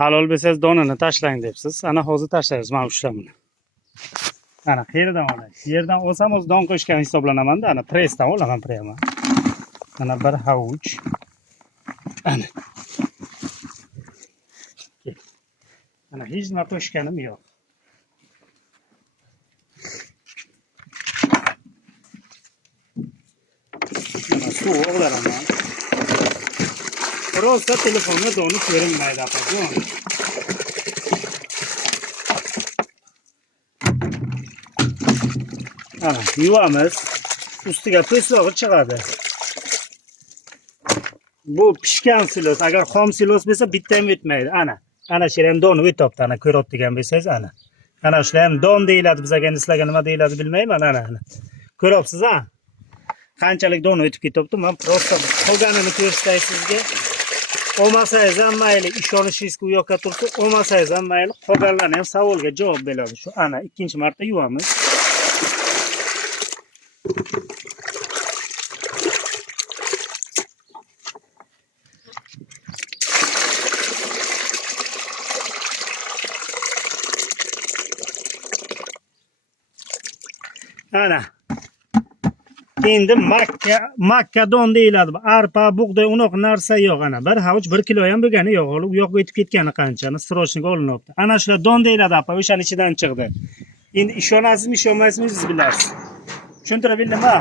Halol bo'lsangiz donini tashlang debsiz. Ana hozir tashlaymiz mana ushlamini. Ana qayerdan olay? Yerdan olsam o'z don qo'shgan hisoblanamanda, ana pressdan olaman prema. Ana bir havuch. Ana. Ana hech nima qo'shganim yo'q. Mana suv olaman. Rosa telefonga doni ko'rinmaydi opajon. Ana yuvamiz. Ustiga po'stlog'i chiqadi. Bu pishgan silos. Agar xom silos bo'lsa bitta ham o'tmaydi. Ana shu ham doni o'tibdi. Ana ko'rayotgan bo'lsangiz ana. Ana shular ham don deyiladi, bizga sizlarga nima deyiladi bilmayman. Ana. Ko'ryapsiz a? Qanchalik doni o'tib ketibdi. Men prosta qolganini ko'rsatay sizga. Olmasangiz ham mayli, ishonishingiz u yoqqa tursa, olmasangiz ham mayli, qolganlarni ham savolga javob beradi. Shu ana ikkinchi marta yuvamiz. Ana. Endi makka don deyiladi. Arpa, bug'doy, unoq narsa yo'q ana. Bir havuch 1 kilo ham bo'lgani yo'q. U yoqqa o'tib ketgani qanchani srochniga olinyapti. Ana shular don deyiladi apa, o'shaning ichidan chiqdi. Endi ishonasizmi, ishonmaysizmi siz bilasiz. Tushuntirib bildimmi?